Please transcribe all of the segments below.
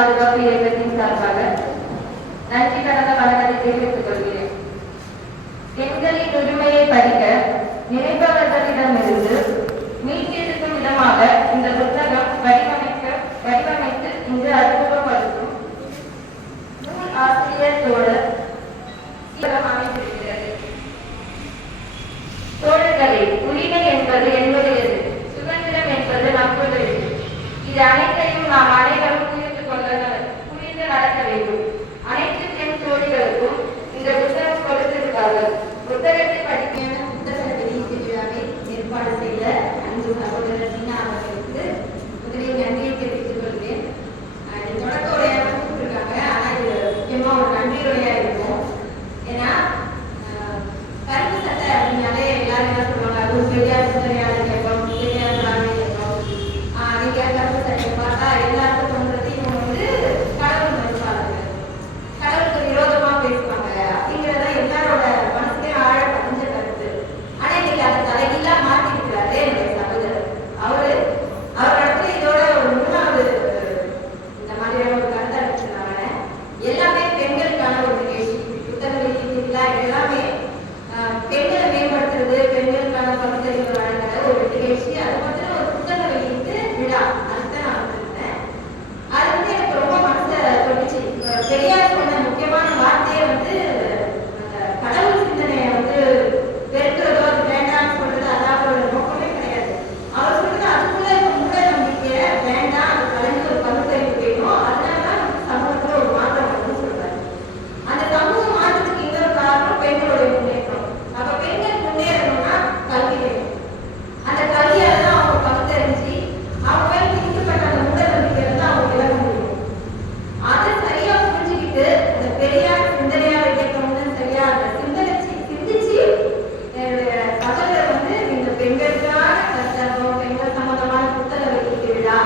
பாதுகாப்பு இயக்கத்தின் சார்பாக நன்றி கடந்த வணக்கத்தை தெரிவித்துக் கொள்கிறேன். பெண்களின் உரிமையை படிக்க நினைப்பவர்களிடமிருந்து மீட்டெடுக்கும் விதமாக இந்த புத்தகம் வடிவமைத்து இன்று அறிமுகப்படுத்தும் நூல் ஆசிரியர் தோழர் அமைந்திருக்கிறது. தோழர்களே, உரிமை என்பது என்னுடையது, சுதந்திரம் என்பது நம்முடையது. இது அனைத்தையும் நாம் அனைவரும் புரிந்து நடக்க வேண்டும். அனைத்து பெண் தோழிகளுக்கும் இந்த புத்தகம் கொடுத்திருக்கார்கள். புத்தகத்தை படிக்கையான புத்தக வெளியீட்டு விழாவை ஏற்பாடு செய்த அன்பு சகோதரர் சீனா அவர்களுக்கு முதலில் நன்றியை தெரிவித்துக் கொள்கிறேன். தொடக்க உரையாக கூப்பிட்டுருக்காங்க, ஆனால் இது முக்கியமா ஒரு நன்றி உரையா இருக்கும். ஏன்னா கருப்பு சட்டை அப்படின்னாலே எல்லாரும் என்ன சொல்லுவாங்க, அது பெரியார் சிந்தனையாளர் இயக்கம், பெரியார் திராவிட இயக்கம். நீங்க கருப்பு சட்டை பார்த்தா எல்லாருக்கும் தோன்றது இவங்க வந்து கடவுள் மதிப்பாளர்கள், கடவுளுக்கு விரோதமா பேசுவாங்க அப்படிங்கிறத எல்லாரோட மனசுலயும் ஆழ பதிஞ்ச கருத்து. ஆனா இன்னைக்கு அதை தலைகீழா மாத்தி இருக்கிறாரு என்னுடைய சகோதரர். அவர் இடத்துல இதோட ஒரு மூணாவது இந்த மாதிரியான ஒரு கருத்தை அளிச்சிருந்தாங்க. எல்லாமே பெண்களுக்கான ஒரு நிகழ்ச்சி. புத்தக வெளியீட்டுல எல்லாமே பெண்களை மேம்படுத்துறது, பெண்களுக்கான பகுத்தறிவு வழங்குற ஒரு நிகழ்ச்சி. அது மட்டும் ஒரு புத்தக வெளியீட்டு விழா. அதுதான் நான் வந்திருந்தேன். அது வந்து எனக்கு ரொம்ப மனசை தொட்டுச்சு. பெரியார் சொன்ன முக்கியமான வார்த்தையே வந்து அந்த கடவுள் சிந்தனையை வந்து வெறுக்கிறதோ அது வேண்டாம்னு சொல்றது, அதாவது ஒரு நோக்கமே கிடையாது. அவர் சொல்றது அதுக்குள்ள மூட நம்பிக்கை வேண்டாம், அது கலந்து ஒரு பகுத்தறிவு வேணும், அதனாலதான் சமூகத்துல ஒரு மாற்றம் வருதுன்னு சொல்றாரு. அந்த சமூக மாற்றத்துக்கு இன்னொரு காரணம் பெண்களுடைய முன்னேற்றம். அப்ப பெண்கள் முன்னேறணும்னா கல்வி வேணும். அந்த கல்வியால தான் அவங்க பகுத்தறிஞ்சு அவங்க மேல் திணிக்கப்பட்ட அந்த மூட நம்பிக்கையில தான் அவங்க விலக முடியும். அதை சரியா புரிஞ்சுக்கிட்டு அந்த பெரியார் சிந்தனையாளர் இயக்கம்னு சரியா அதை சிந்திச்சு என்னுடைய சகோதரர் வந்து இந்த பெண்களுக்கான கருத்தரங்கம், பெண்கள் சம்பந்தமான புத்தக வெளியீட்டு விழா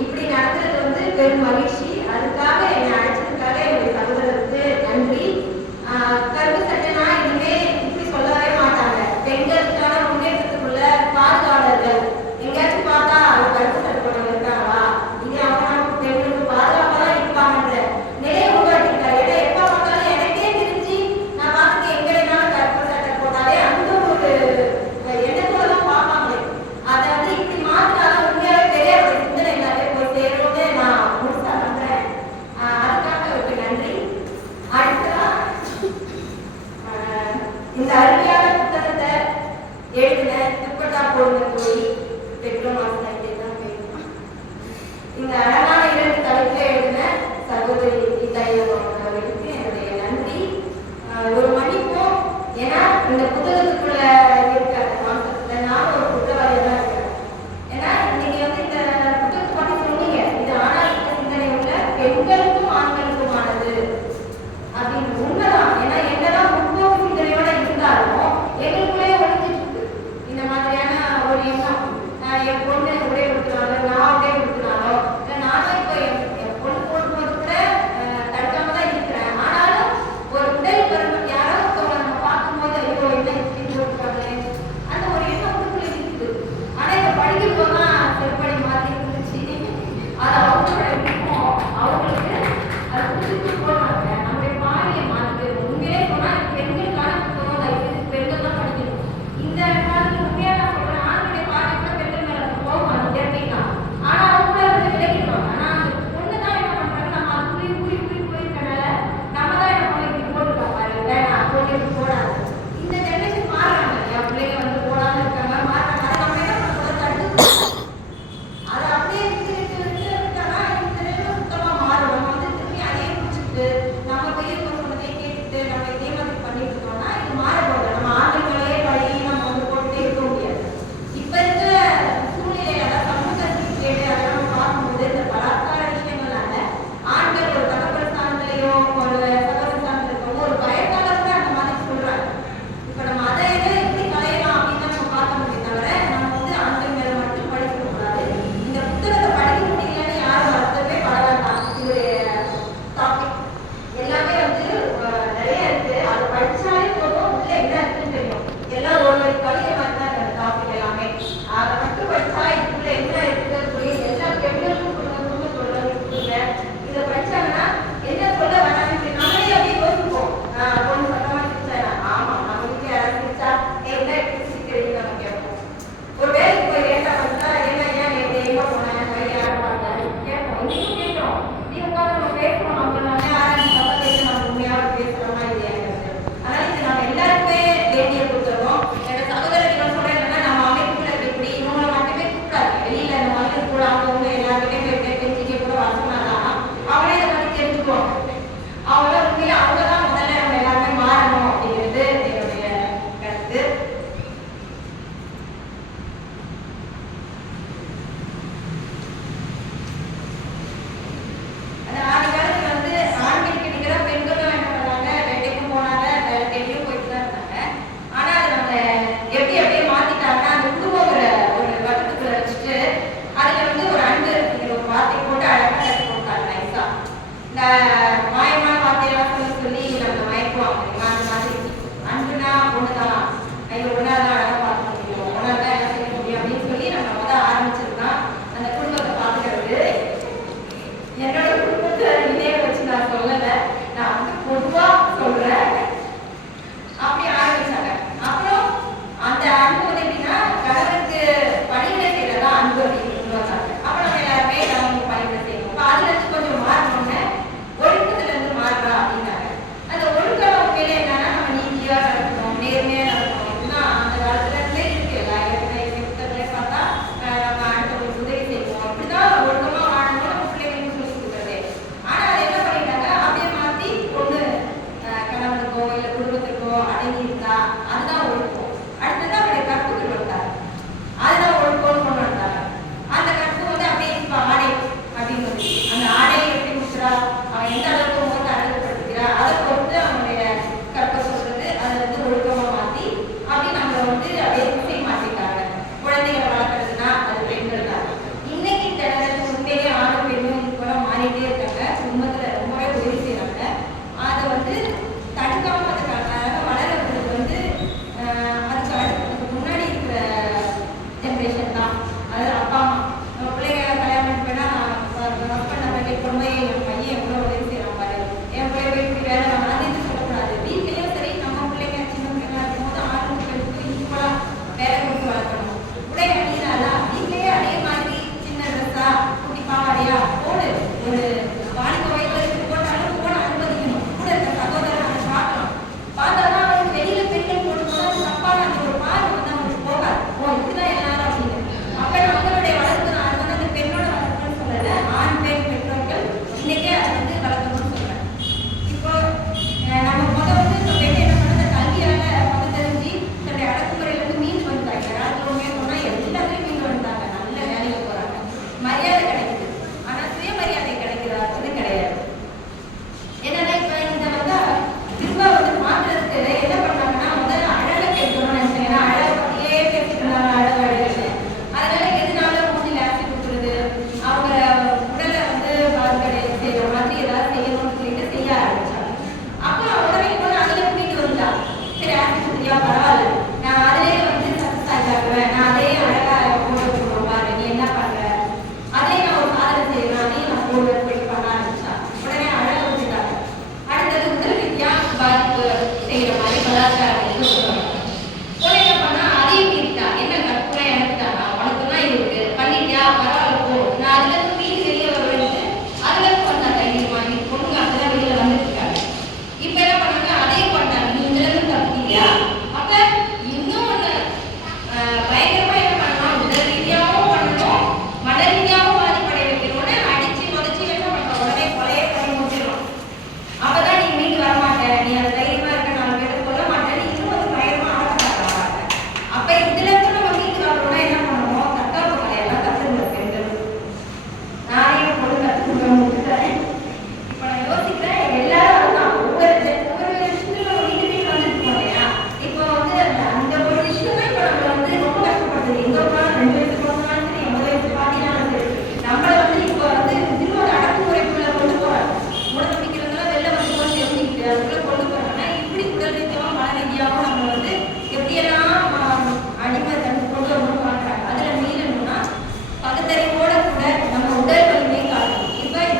இப்படி நடத்துறது வந்து பெரும் மகிழ்ச்சி. அதுக்காக என்னை அழைச்சதுக்காக என்னுடைய சகோதரருக்கு நன்றி. கருப்பு சட்டைனா இனிமே இப்படி சொல்லவே மாட்டாங்க. பெண்களுக்கான முன்னேற்றத்துக்குள்ள பாதுகாவலர்கள் எங்கேயாச்சும் பார்த்தா அது கருப்பு சட்டை போட்டவங்க இருக்காங்களா, இது அவங்க பெண்களுக்கு பாதுகாப்பா தான் இருப்பாங்கன்ற நிலையை உருவாக்கிட்டாரு. ஏன்னா எப்ப பார்த்தாலும் எனக்கே தெரிஞ்சு நான் பார்த்துட்டு எங்கேனாலும் கருப்பு சட்டை போட்டாலே அந்த ஒரு எண்ணத்தோட தான் பார்ப்பாங்களே. அதை வந்து இப்படி மாத்தினாலும் உண்மையாவே பெரியாரோட சிந்தனை எல்லாமே போய் சேரும்னு நான் முழுசா நம்புறேன். அதுக்காக அவருக்கு நன்றி. அடுத்ததா இந்த அருமையான புத்தகத்தை எழுதின துப்பட்டா போடுங்க தோழி பெட்ரோல் மாசத்தை தான் பேசணும். இந்த அழகான 2 தலைப்புல எழுதின சகோதரி அவர்களுக்கு என்னுடைய நன்றி, ஒரு மன்னிப்பும். ஏன்னா இந்த புத்தகத்துக்குள்ள இருக்க அந்த கான்செப்ட்ல நான் ஒரு குற்றவாளியா தான் இருக்கிறேன். ஏன்னா இன்னைக்கு வந்து இந்த புத்தகத்தை பற்றி சொன்னீங்க, இது ஆணாதிக்க சிந்தனை உள்ள பெண்களுக்கும் ஆண்களுக்குமானது அப்படின்னு. உண்மைதான். ஏன்னா என்னதான் முற்போக்கு சிந்தனையோட இருந்தாலும் எங்களுக்குள்ளே ஒழிஞ்சிட்டு இருக்கு இந்த மாதிரியான ஒரு எண்ணம். என் பொண்ணு உடை கொடுத்துனாலும், நான் உடை கொடுத்துனாலும், இல்லை நான் என்னோட குடும்பத்தை இதே வச்சு நான் சொல்லலை, நான் வந்து பொதுவா சொல்றேன். அப்படி ஆரம்பிச்சாங்க. அப்புறம் அந்த அன்பு வந்து எப்படின்னா கணவனுக்கு பணிவிடை செய்யறதா அன்பு அப்படின்னு கொண்டு வந்தாங்க. அப்ப நம்ம எல்லாருமே கணவனுக்கு பணிவிடை செய்யணும். அதுல இருந்து கொஞ்சம் மாறினோன்னு ஒழுக்கத்துல இருந்து மாறுறா அப்படின்னாங்க. அந்த ஒழுக்கம் உண்மையிலே என்னன்னா நம்ம நீதியா நடக்கணும், நேர்மையா நடக்கணும். இதுதான் அந்த காலத்துல இருந்தே இருக்கு. புத்தகங்களே பார்த்தா நம்ம அடுத்தவங்களுக்கு உதவி செய்வோம், இப்படிதான் ஒழுக்கமா வாழணும் நம்ம பிள்ளைங்களுக்கு சொல்லி கொடுக்குறது. ஆனா அதை என்ன பண்ணிட்டாங்க, அப்படியே மாத்தி ஒண்ணு கணவனுக்கோ இல்ல குடும்பத்துக்கோ அடங்கி இருந்தா அதுதான் ஒழுக்கம். அடுத்தது அவருடைய கற்புகள் வந்தாங்க, அதுதான் ஒழுக்கம்னு கொண்டு வந்தாங்க. அந்த கற்பு வந்து அப்படியே இப்ப ஆடை அப்படின்னு வந்து அந்த ஆடையை எப்படி கொடுக்குறா, அவன் எந்த அளவுக்கு முகத்தை அழகுபடுத்துகிறா, அதை பொறுத்து அவனுடைய கற்பை சொல்றது அதை வந்து ஒழுக்கமா மாத்தி அப்படி நம்மளை வந்து அப்படியே திசை மாத்திட்டாங்க. குழந்தைகளை வளர்க்கறதுனா அது பெண்கள் தான். இன்னைக்கு இந்த இடத்துல உண்மையிலேயே ஆணும் பெண்ணும் இப்பெல்லாம் மாறிட்டே இருக்காங்க. குடும்பத்துல ரொம்பவே உதவி செய்யறாங்க. அதை வந்து தடுக்காம அதுக்காக வளர்றதுக்கு வந்து அதுக்கு முன்னாடி இருக்கிற ஜென்ரேஷன் தான். அதாவது அப்பா அம்மா நம்ம பிள்ளைங்க கல்யாணம் பண்ணா ஹஸ்பண்ட் நம்ம கேட்கும் போது என் பையன் எவ்வளோ உதவி செய்யறான் பாரு, என் பிள்ளை போய் இப்படி வேலை நம்ம அது இது சொல்லக்கூடாது. வீட்லயும் சரி நம்ம பிள்ளைங்க சின்ன பிள்ளைங்களா இருக்கும் போது ஆணும் பெண்ணுக்கும் ஈக்குவலா வேலை கொடுத்து வளர்க்கணும். உடை அணியினாலா வீட்லயே அதே மாதிரி சின்ன ட்ரெஸ்ஸா குட்டி பாவாடையா போடு, ஒரு வாலிப வயசுல இருக்கு போட்டாலும் போட அனுமதிக்கணும். கூட இருக்க சகோதரன் அதை பார்க்கலாம். பார்த்தாதான் அவனுக்கு வெளியில பெண்கள் போடும்போது தப்பான அந்த ஒரு பார்வை வந்து அவனுக்கு போகாது. ஓ இப்படிதான் எல்லாரும் அப்படின்னு. அப்ப நம்மளுடைய வளர்ப்பு நான் அது வந்து அந்த பெண்ணோட வளர்ப்புன்னு சொல்லல, ஆண் பெண் பெற்றோர்கள் இன்னைக்கே அதை வந்து வளர்க்கணும்னு சொல்றேன். இப்போ நம்ம வந்து இந்த பெண் என்ன பண்ண கல்வியால தெரிஞ்சு தன்னுடைய அடக்குமுறையில இருந்து மீண்டு வந்துட்டாங்க. ராஜ்யமே சொன்னா எல்லாத்தையும் மீண்டு வந்துட்டாங்க. நல்ல வேலையில போறாங்க, மரியாதை கிடைக்குது. ஆனா சுயமரியாதை கிடைக்கிறது கிடையாது. என்னன்னா இப்ப இந்த வந்து திரும்ப வந்து மாற்றுறதுக்கு என்ன பண்ணாங்கன்னா முதல்ல அழகை கேட்கணும்னு நினைச்சாங்க. அழகை பத்தியே பேசிட்டு இருந்தாங்க, அழகு அழகு. அதனால எதுனால மூஞ்சில ஆசி கொடுக்குறது, அவங்க உடலை வந்து பாதுகாப்பு செய்யற மாதிரி ஏதாவது செய்யணும்னு சொல்லிட்டு செய்ய ஆரம்பிச்சாங்க. அப்போ உடனே கொண்டு அதுல கூட்டிட்டு வந்தா, சரி ஆசி கொடுத்தியா பரவாயில்ல, நான் அதிலேயே வந்து சக்சஸ் ஆகிடுவேன், நான் அதையே அழகா போட வச்சுருவோம் பாரு, நீ என்ன பண்ற, அதே நான் ஒரு சாதனை செய்யணும், அதையும் நான் போட சொல்லி பண்ண ஆரம்பிச்சா. உடனே அழக வச்சுட்டாங்க. அடுத்தது உடல் ரீதியா பாதிப்பு செய்யற மாதிரி பதார்த்தம் சொல்லுவாங்க. போல என்ன பண்ணா அதையும் மீறிட்டா, என்ன கற்பனை எனக்கு தானா, உனக்கு தான் இருக்கு பண்ணிட்டியா பரவாயில்ல போ, நான் அதுல இருந்து மீறி வெளியே வருவேன். அதுல இருந்து பண்ணா தைரியமா நீ பொண்ணுங்க அப்படிதான் வெளியில வந்துட்டு இருக்காங்க. இப்ப என்ன பண்ணாங்க, அதையும் பண்ணாங்க, நீ இதுல இருந்து தப்பிட்டியா. அப்ப இன்னும் ஒண்ணு பயங்கரமா என்ன பண்ணலாம், உடல் ரீதியாவும் பண்ணணும், மன ரீதியாவும் பாதிப்படைய வைக்கணும்னு அடிச்சு உதச்சி என்ன பண்ணலாம், உடனே கொலையே பண்ணி முடிச்சிடலாம். அப்பதான் நீ மீண்டு வரமாட்ட, நீ அந்த தைரியமா இருக்க, நாலு பேருக்கு சொல்ல மாட்டேன், நீ இன்னும் வந்து பயங்கரமா ஆடப்படாத. அப்ப இதுல இருந்து நம்ம மீண்டு வரணும்னா என்ன பண்ணணும், தற்காப்பு கலையெல்லாம் கத்துக்கணும் பெண்கள். நானே பொண்ணு கத்துக்கணும் விட்டுட்டேன். இப்ப நான் யோசிக்கிறேன் எல்லாரும் அதுதான் ஒவ்வொரு விஷயத்துல நம்ம வீட்டு வந்துட்டு போலையா. இப்போ வந்து அந்த ஒரு விஷயம் தான் இப்ப நம்ம வந்து ரொம்ப கஷ்டப்படுது. எங்க போனாலும் 2 வயசு போனாலும் சரி, 80 வயசு பாத்தீங்கன்னாலும் சரி, நம்மள வந்து இப்போ வந்து திரும்ப ஒரு அடக்குமுறைக்குள்ள கொண்டு போறாங்க. உடம்பு பிடிக்கிறதுலாம் வெளில வந்து போய் தெரிஞ்சுக்கிட்டு அதுக்குள்ள கொண்டு போறாங்கன்னா இப்படி உடல் ரீதியாகவும் மன ரீதியாகவும் நம்ம வந்து எப்படியெல்லாம் அடிமை தண்ணி கொண்டு வரணும்னு பாக்குறாங்க. அதுல மீறணும்னா பகுத்தறிவோட கூட நம்ம உடல் வலிமையை காட்டணும். இப்ப இந்த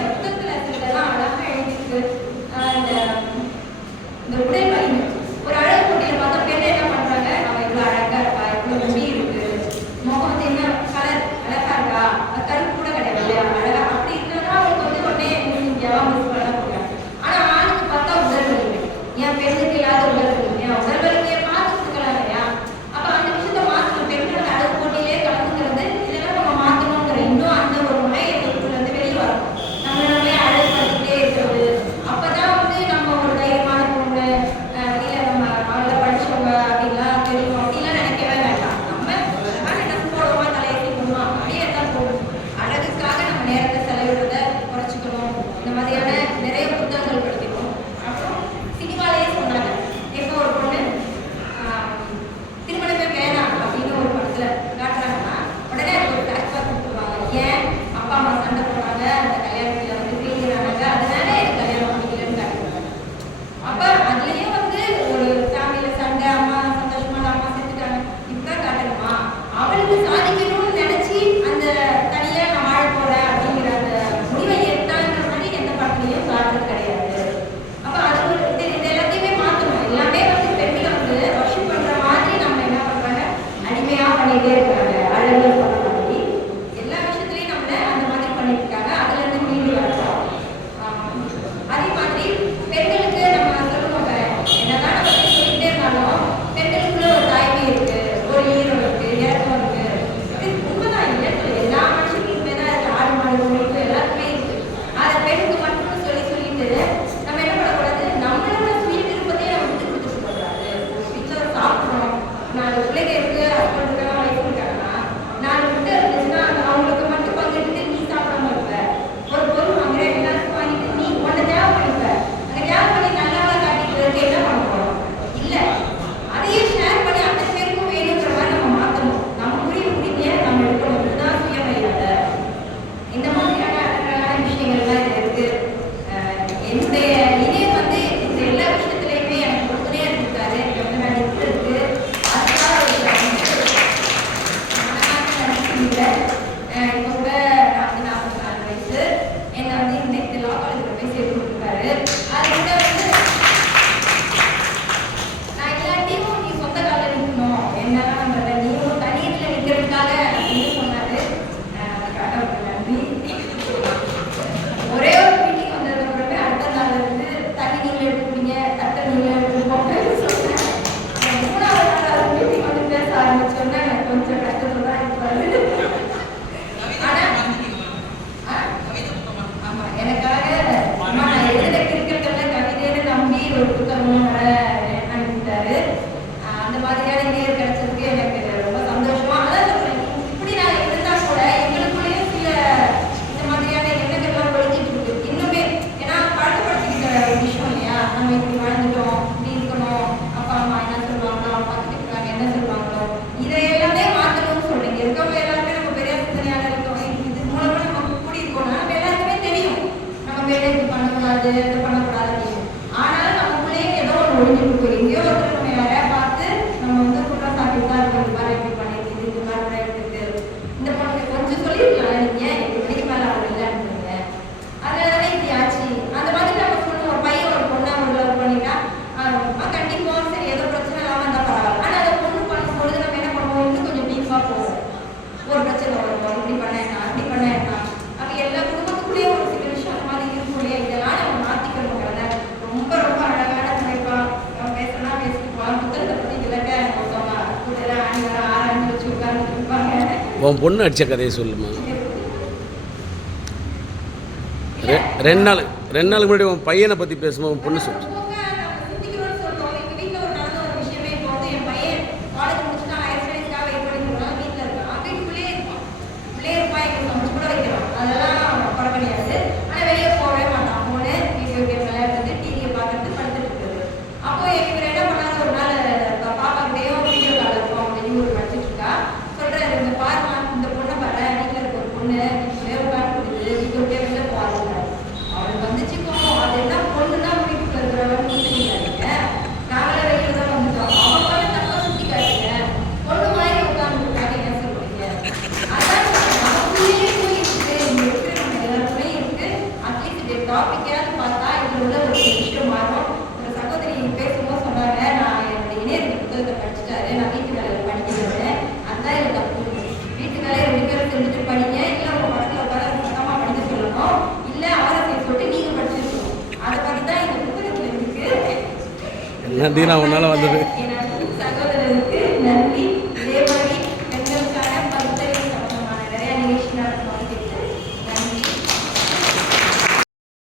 என்னுடைய இணைய வந்து இந்த எல்லா விஷயத்துலையுமே எனக்கு உறுதுணையாக இருக்காரு. எனக்கு வந்து நடிக்கிறதுக்கு அதுக்காக இப்போ கூட நான் வந்து 44 வயசு. என்னை வந்து இன்னைக்கு லா காலேஜில் போய் சேர்த்து கொடுத்துருக்காரு. அது கூட வந்து நான் எல்லாத்தையும் நீ சொந்த காலில் நிற்கணும், என்னெல்லாம் நம்ம நீங்களும் தனியத்தில் நிற்கிறதுக்காக அப்படின்னு சொன்னாரு. அதுக்காக ஒரு நன்றி. ஒரே ஒரு மீட்டிங் வந்ததுக்கு அப்புறமே அடுத்த நாள் இருந்து தண்ணி நீங்களே எடுத்துக்கிட்டீங்க, தட்டை நீங்களே எடுத்துக்கோங்க சொன்னேன். 3வது நாள் ஒரு மீட்டிங் வந்து பேச ஆரம்பிச்சோன்னா எனக்கு கொஞ்சம் கஷ்டத்துல தான் இருப்பாரு. ஆமா, எனக்காக நான் எழுத கிரிக்கெட்ல கவிதைன்னு நம்பி ஒரு புத்தகமும் அனுப்பிட்டாரு. அந்த மாதிரியான நேர் கிடைச்சதுக்கு எனக்கு ரொம்ப சந்தோஷமா. அதான் சொல்றேன், இப்படி நான் இருந்தா கூட எங்களுக்குள்ளேயும் சில இந்த மாதிரியான எண்ணங்கள்லாம் ஒழிஞ்சிட்டு இருக்கு இன்னுமே. ஏன்னா பழக்கப்படுத்திக்கிட்ட ஒரு விஷயம் இல்லையா, நம்ம இப்படி வாழ்ந்துட்டோம், இப்படி இருக்கணும், அப்பா அம்மா என்ன சொல்லுவாங்களோ, அவங்க பார்த்துட்டு இருக்காங்க என்ன சொல்லுவாங்களோ, இதை எல்லாமே மாற்றணும்னு சொல்றீங்க. இருக்கவங்க எல்லாருமே நம்ம பெரிய சிந்தனையாக இருக்கோம். இது மூலமா நம்ம கூடி இருக்கோம்னா நம்ம எல்லாருக்குமே தெரியும் நம்ம வேலை இது பண்ணக்கூடாது, இது பண்ணக்கூடாது அப்படின்னு. ஆனாலும் நமக்குள்ளேயே ஏதோ ஒன்று ஒழிஞ்சிட்டு இருக்கு. எங்கேயோ ஒருத்தர் நம்ம யாரையா பார்த்து நம்ம வந்து குற்றம் சாப்பிட்டு தான் இருக்கோம். இந்த மாதிரி எப்படி பண்ணிருக்கு, இந்த மாதிரி கூட எடுத்துருக்கு, இந்த பொண்ணு கொஞ்சம் சொல்லியிருக்கலாம், நீங்க இப்படிக்கு மேலே அவங்க இல்லைன்னு அதனால இப்படி ஆச்சு. அந்த மாதிரி நம்ம சொல்லணும். ஒரு பையன் ஒரு பொண்ணை ஒரு லவ் பண்ணிட்டா கண்டிப்பா சரி ஏதோ பிரச்சனை இல்லாமல் இருந்தால் பரவாயில்ல. ஆனால் அதை பொண்ணு பண்ணும்பொழுது நம்ம என்ன பண்ணுவோம், இன்னும் கொஞ்சம் டீப்பாக போவோம். ஒரு பிரச்சனை வரும், இப்படி பண்ணேன்னா அப்படி பண்ணேன்னா அப்போ எல்லா குடும்பத்துக்குள்ளேயும் ஒரு சில விஷயம் அந்த மாதிரி இருக்கும் இல்லையா. இதெல்லாம் நம்ம மாற்றிக்கணுங்கிறத ரொம்ப ரொம்ப அழகான தலைப்பா நம்ம பேசலாம் பேசிட்டு போகலாம். புத்தகத்தை பற்றி விளக்க ஒருத்தவங்க கூட ஆராய்ச்சி வச்சு உட்கார்ந்துட்டு இருப்பாங்க. உன் பொண்ணு அடித்த கதையை சொல்லுமா. 2 நாளுக்கு முன்னாடி உன் பையனை பற்றி பேசுமா, உன் பொண்ணு சொல்லு. டாபிக்காவது பார்த்தா இதில் உள்ள ஒரு விஷயம் மாறும். ஒரு சகோதரி பேசும்போது சொன்னாங்க, நான் என்னுடைய இணையத்துக்கு புத்தகத்தை படிச்சுட்டாரு, நான் வீட்டு வேலையில் படிக்கிறேன், அதுதான் எனக்கு தப்பு. வீட்டு வேலையை 2 பேரும் செஞ்சுட்டு படிங்க, இல்லை உங்கள் பக்கத்தில் உட்கார சத்தமாக படிக்க சொல்லணும், இல்லை அவரை செய்ய சொல்லிட்டு நீங்கள் படிச்சிருக்கணும். அதை பற்றி தான் இந்த புத்தகத்தில் இருக்கு. என்ன தீனா உன்னால வந்தது.